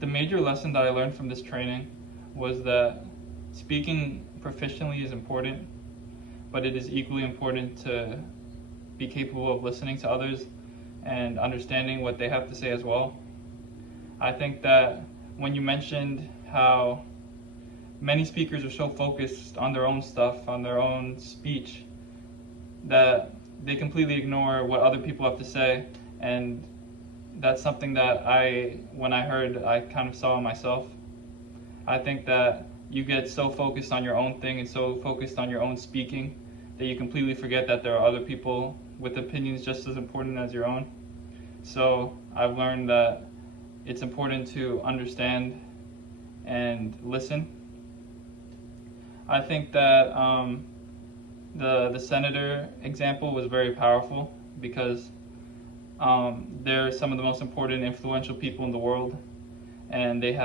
The major lesson that I learned from this training was that speaking proficiently is important, but it is equally important to be capable of listening to others and understanding what they have to say as well. I think that when you mentioned how many speakers are so focused on their own stuff, on their own speech, that they completely ignore what other people have to say, and that's something that when I heard, I kind of saw in myself. I think that you get so focused on your own thing and so focused on your own speaking that you completely forget that there are other people with opinions just as important as your own. So I've learned that it's important to understand and listen. I think that the senator example was very powerful because they're some of the most important, influential people in the world, and they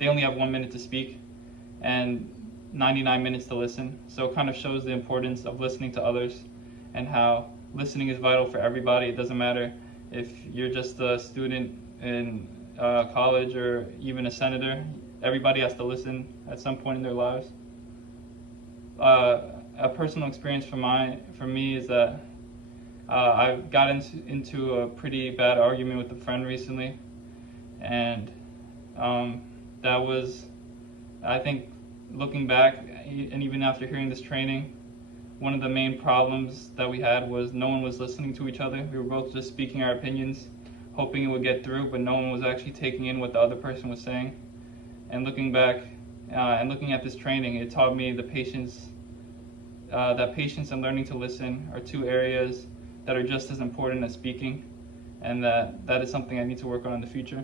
only have 1 minute to speak and 99 minutes to listen. So it kind of shows the importance of listening to others and how listening is vital for everybody. It doesn't matter if you're just a student in college or even a senator. Everybody has to listen at some point in their lives. A personal experience for me is that I got into a pretty bad argument with a friend recently, and that was, I think, looking back and even after hearing this training, one of the main problems that we had was no one was listening to each other. We were both just speaking our opinions, hoping it would get through, but no one was actually taking in what the other person was saying. And looking back and looking at this training, it taught me that patience and learning to listen are two areas that are just as important as speaking, and that is something I need to work on in the future.